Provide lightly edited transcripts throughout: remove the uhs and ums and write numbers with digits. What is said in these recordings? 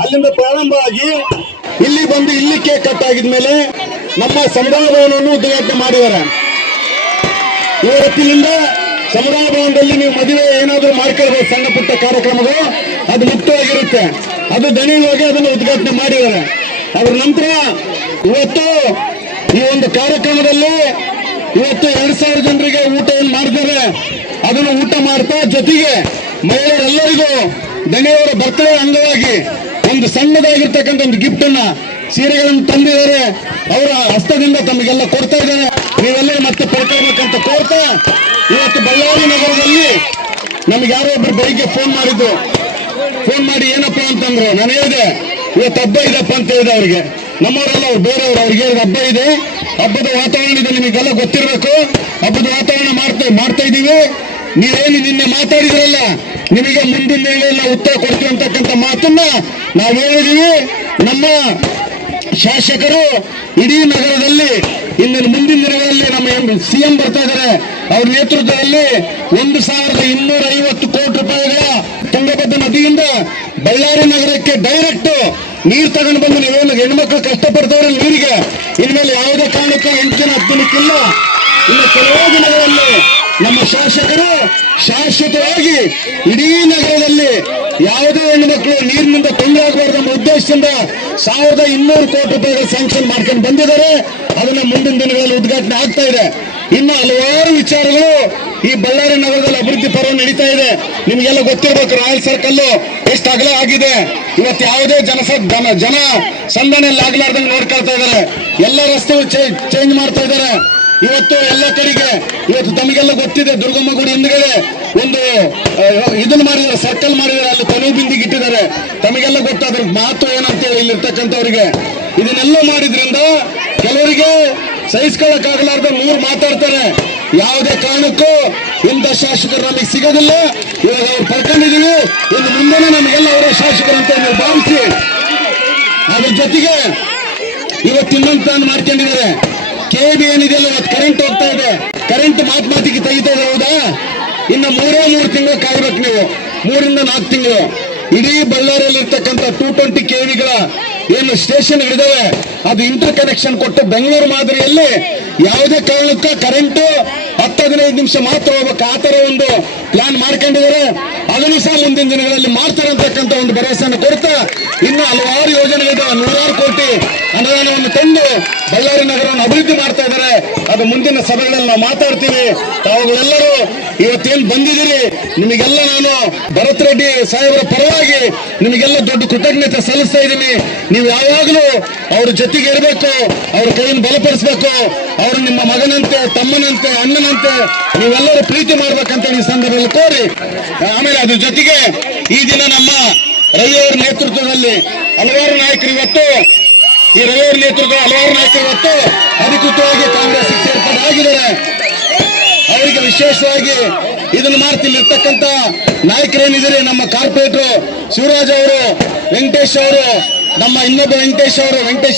ಅಲ್ಲಿಂದ ಪ್ರಾರಂಭ ಆಗಿ ಇಲ್ಲಿ ಬಂದು ಇಲ್ಲಿ ಕೇಕ್ ಕಟ್ ಆಗಿದ್ಮೇಲೆ ನಮ್ಮ ಸಮುದಾಯ ಭವನವನ್ನು ಉದ್ಘಾಟನೆ ಮಾಡಿದ್ದಾರೆ. ಇವತ್ತಿನಿಂದ ಸಮುದಾಯ ಭವನದಲ್ಲಿ ನೀವು ಮದುವೆ ಏನಾದರೂ ಮಾಡ್ಕೊಳ್ಬಹುದು, ಸಣ್ಣ ಪುಟ್ಟ ಕಾರ್ಯಕ್ರಮಗಳು, ಅದು ಮುಕ್ತವಾಗಿರುತ್ತೆ. ಅದು ದಣಿವಾಗಿ ಅದನ್ನು ಉದ್ಘಾಟನೆ ಮಾಡಿದ್ದಾರೆ. ಅದರ ನಂತರ ಇವತ್ತು ಈ ಒಂದು ಕಾರ್ಯಕ್ರಮದಲ್ಲಿ ಇವತ್ತು 2,000 ಜನರಿಗೆ ಊಟ ಏನು ಮಾಡಿದ್ದಾರೆ, ಅದನ್ನು ಊಟ ಮಾಡ್ತಾ ಜೊತೆಗೆ ಮಹಿಳೆಯರೆಲ್ಲರಿಗೂ ದಣಿಯವರ ಬರ್ತಡೇ ಅಂಗವಾಗಿ ಒಂದು ಸಣ್ಣದಾಗಿರ್ತಕ್ಕಂಥ ಒಂದು ಗಿಫ್ಟ್ ಅನ್ನ, ಸೀರೆಗಳನ್ನು ತಂದಿದ್ದಾರೆ. ಅವರ ಹಸ್ತದಿಂದ ತಮಗೆಲ್ಲ ಕೊಡ್ತಾ ಇದ್ದಾರೆ. ನೀವೆಲ್ಲ ಮತ್ತೆ ಪಡ್ಕೊಳ್ಬೇಕಂತ ಕೋರ್ತಾ ಇವತ್ತು ಬಳ್ಳಾರಿ ನಗರದಲ್ಲಿ ನಮ್ಗೆ ಯಾರೋ ಒಬ್ರು ಬೆಳಿಗ್ಗೆ ಫೋನ್ ಮಾಡಿದ್ರು. ಫೋನ್ ಮಾಡಿ ಏನಪ್ಪಾ ಅಂತಂದ್ರು, ನಾನು ಹೇಳಿದೆ ಇವತ್ತು ಹಬ್ಬ ಇದೆಪ್ಪ ಅಂತ ಹೇಳಿದೆ ಅವ್ರಿಗೆ. ನಮ್ಮವರೆಲ್ಲ ಅವ್ರು ಬೇರೆಯವರು, ಅವ್ರಿಗೆ ಹಬ್ಬ ಇದೆ, ಹಬ್ಬದ ವಾತಾವರಣ ಇದೆ, ನಿಮಗೆಲ್ಲ ಗೊತ್ತಿರಬೇಕು. ಹಬ್ಬದ ವಾತಾವರಣ ಮಾಡ್ತಾ ಇದೀವಿ. ನೀವೇನು ನಿನ್ನೆ ಮಾತಾಡಿದ್ರಲ್ಲ, ನಿಮಗೆ ಮುಂದಿನ ದಿನಗಳೆಲ್ಲ ಉತ್ತರ ಕೊಡ್ತೀವಿ ಅಂತಕ್ಕಂಥ ಮಾತನ್ನ ನಾವು ಹೇಳಿದೀವಿ. ನಮ್ಮ ಶಾಸಕರು ಇಡೀ ನಗರದಲ್ಲಿ ಇನ್ನು ಮುಂದಿನ ದಿನಗಳಲ್ಲಿ ನಮ್ಮ ಸಿಎಂ ಬರ್ತಾ ಇದ್ದಾರೆ, ಅವ್ರ ನೇತೃತ್ವದಲ್ಲಿ 1,250 ಕೋಟಿ ರೂಪಾಯಿಗಳ ತುಂಗಭದ್ರಾ ನದಿಯಿಂದ ಬಳ್ಳಾರಿ ನಗರಕ್ಕೆ ಡೈರೆಕ್ಟ್ ನೀರು ತಗೊಂಡು ಬಂದು ನೀವೇನು ಹೆಣ್ಮಕ್ಳು ಕಷ್ಟಪಡ್ತವ್ರೆ ನೀರಿಗೆ ಇನ್ಮೇಲೆ ಯಾವುದೇ ಕಾರಣಕ್ಕೂ 8 ದಿನ 10 ದಿನಕ್ಕಿಲ್ಲ. ಇನ್ನು ಕೆಲವು ದಿನಗಳಲ್ಲಿ ನಮ್ಮ ಶಾಸಕರು ಶಾಶ್ವತವಾಗಿ ಇಡೀ ನಗರದಲ್ಲಿ ಯಾವುದೇ ಹೆಣ್ಣುಮಕ್ಕಳು ನೀರಿನಿಂದ ತೊಂದರೆ ಆಗಬಾರ್ದು ಎಂಬ ಉದ್ದೇಶದಿಂದ 1,200 ಕೋಟಿ ರೂಪಾಯಿಗಳ ಸ್ಯಾಂಕ್ಷನ್ ಮಾಡ್ಕೊಂಡು ಬಂದಿದ್ದಾರೆ. ಅದನ್ನ ಮುಂದಿನ ದಿನಗಳಲ್ಲಿ ಉದ್ಘಾಟನೆ ಆಗ್ತಾ ಇದೆ. ಇನ್ನು ಹಲವಾರು ವಿಚಾರಗಳು ಈ ಬಳ್ಳಾರಿ ನಗರದಲ್ಲಿ ಅಭಿವೃದ್ಧಿ ಪರ್ವ ನಡೀತಾ ಇದೆ. ನಿಮಗೆಲ್ಲ ಗೊತ್ತಿರಬೇಕು, ರಾಯಲ್ ಸರ್ಕಲ್ ಎಷ್ಟು ಅಗಲ ಆಗಿದೆ. ಇವತ್ತು ಯಾವುದೇ ಜನ ಸಂದಣಿಯಲ್ಲಿ ಆಗ್ಲಾರ್ದಂಗೆ ನೋಡ್ಕೊಳ್ತಾ ಇದ್ದಾರೆ. ಎಲ್ಲ ರಸ್ತೆ ಚೇಂಜ್ ಮಾಡ್ತಾ ಇದ್ದಾರೆ. ಇವತ್ತು ಎಲ್ಲ ಕಡೆಗೆ ಇವತ್ತು ತಮಗೆಲ್ಲ ಗೊತ್ತಿದೆ, ದುರ್ಗಮ್ಮ ಗುಡಿ ಹಿಂದ್ಗಡೆ ಒಂದು ಇದನ್ನ ಮಾಡಿದ್ದಾರೆ, ಸರ್ಕಲ್ ಮಾಡಿದ್ದಾರೆ, ಅಲ್ಲಿ ತನು ಬಿಂದಿಗೆ ಇಟ್ಟಿದ್ದಾರೆ. ತಮಗೆಲ್ಲ ಗೊತ್ತಾದ್ರೆ ಮಹತ್ವ ಏನಂತೇಳಿ ಇಲ್ಲಿರ್ತಕ್ಕಂಥವ್ರಿಗೆ ಇದನ್ನೆಲ್ಲ ಮಾಡಿದ್ರಿಂದ ಕೆಲವರಿಗೆ ಸಹಿಸ್ಕೊಳ್ಳಕ್ಕಾಗಲಾರ್ದ 3 ಮಾತಾಡ್ತಾರೆ. ಯಾವುದೇ ಕಾರಣಕ್ಕೂ ಇಂಥ ಶಾಸಕರು ನಮಗೆ ಸಿಗೋದಿಲ್ಲ. ಇವಾಗ ಅವ್ರು ಪಡ್ಕೊಂಡಿದೀವಿ, ಇನ್ನು ಮುಂದೆ ನಮಗೆಲ್ಲ ಅವರ ಶಾಸಕರು ಅಂತ ನೀವು ಭಾವಿಸಿ. ಅದ್ರ ಜೊತೆಗೆ ಇವತ್ತು ಇನ್ನೊಂದು ಮಾಡ್ಕೊಂಡಿದ್ದಾರೆ. KB ಏನಿದೆಯಲ್ಲ, ಇವತ್ತು ಕರೆಂಟ್ ಹೋಗ್ತಾ ಇದೆ, ಕರೆಂಟ್ ಮಾತಿಗೆ ತೆಗಿತಾ ಇದೆ. ಹೌದಾ? ಇನ್ನು 3 ತಿಂಗಳು ಕಾಯ್ಬೇಕು ನೀವು, 3 ರಿಂದ 4 ತಿಂಗಳು. ಇಡೀ ಬಳ್ಳಾರಿಯಲ್ಲಿ ಇರ್ತಕ್ಕಂಥ 220 KVಗಳ ಏನು ಸ್ಟೇಷನ್ಗಳಿದಾವೆ, ಅದು ಇಂಟರ್ ಕನೆಕ್ಷನ್ ಕೊಟ್ಟು ಬೆಂಗಳೂರು ಮಾದರಿಯಲ್ಲಿ ಯಾವುದೇ ಕಾರಣಕ್ಕೂ ಕರೆಂಟ್ 10-15 ನಿಮಿಷ ಮಾತ್ರ ಹೋಗ್ಬೇಕು, ಆ ತರ ಒಂದು ಪ್ಲಾನ್ ಮಾಡ್ಕೊಂಡಿದ್ದಾರೆ. ಅದನ್ನು ಸಹ ಮುಂದಿನ ದಿನಗಳಲ್ಲಿ ಮಾಡ್ತಾರೆ ಅಂತಕ್ಕಂಥ ಒಂದು ಭರವಸೆಯನ್ನು ಕೊಡ್ತಾ ಇನ್ನು ಹಲವಾರು ಯೋಜನೆಗಳಿದ್ದಾವೆ. 100 ಕೋಟಿ ಅನುದಾನವನ್ನು ತಂದು ಬಳ್ಳಾರಿ ನಗರವನ್ನು ಅಭಿವೃದ್ಧಿ ಮಾಡ್ತಾ ಇದ್ದಾರೆ. ಅದು ಮುಂದಿನ ಸಭೆಗಳಲ್ಲಿ ನಾವು ಮಾತಾಡ್ತೀವಿ. ತಾವುಗಳೆಲ್ಲರೂ ಇವತ್ತೇನು ಬಂದಿದ್ದೀರಿ, ನಿಮಗೆಲ್ಲ ನಾನು ಭರತ್ ರೆಡ್ಡಿ ಸಾಹೇಬರ ಪರವಾಗಿ ನಿಮಗೆಲ್ಲ ದೊಡ್ಡ ಕೃತಜ್ಞತೆ ಸಲ್ಲಿಸ್ತಾ ಇದ್ದೀನಿ. ನೀವು ಯಾವಾಗಲೂ ಅವ್ರ ಜೊತೆಗೆ ಇರಬೇಕು, ಅವ್ರ ಕೈಯನ್ನು ಬಲಪಡಿಸಬೇಕು. ಅವರು ನಿಮ್ಮ ಮಗನಂತೆ, ತಮ್ಮನಂತೆ, ಅಣ್ಣನಂತೆ ನೀವೆಲ್ಲರೂ ಪ್ರೀತಿ ಮಾಡ್ಬೇಕಂತ ಈ ಸಂದರ್ಭದಲ್ಲಿ ಕೋರಿ, ಆಮೇಲೆ ಅದ್ರ ಜೊತೆಗೆ ಈ ದಿನ ನಮ್ಮ ರವಿ ಅವರ ನೇತೃತ್ವದಲ್ಲಿ ಹಲವಾರು ನಾಯಕರು ಇವತ್ತು ಅಧಿಕೃತವಾಗಿ ಕಾಂಗ್ರೆಸ್ ಸೇರ್ಪಡೆಯಾಗಿದ್ದಾರೆ. ಅವರಿಗೆ ವಿಶೇಷವಾಗಿ ಇದನ್ನು ಮಾಡ್ತಿಲ್ಲಿರ್ತಕ್ಕಂಥ ನಾಯಕರೇನಿದ್ದಾರೆ, ನಮ್ಮ ಕಾರ್ಪೊರೇಟರ್ ಶಿವರಾಜ್ ಅವರು, ವೆಂಕಟೇಶ್ ಅವರು, ನಮ್ಮ ಇನ್ನೊಬ್ಬ ವೆಂಕಟೇಶ್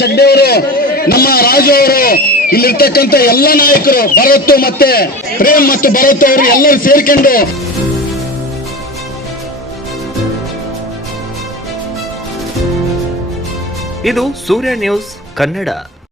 ಹೆಗ್ಡೆ ಅವರು, ನಮ್ಮ ರಾಜು ಅವರು, ಇಲ್ಲಿರ್ತಕ್ಕಂಥ ಎಲ್ಲ ನಾಯಕರು, ಭರತ್ ಮತ್ತೆ ಪ್ರೇಮ್ ಮತ್ತು ಭರತ್ ಅವರು ಎಲ್ಲರೂ ಸೇರ್ಕೊಂಡು ಇದು ಸೂರ್ಯ ನ್ಯೂಸ್ ಕನ್ನಡ.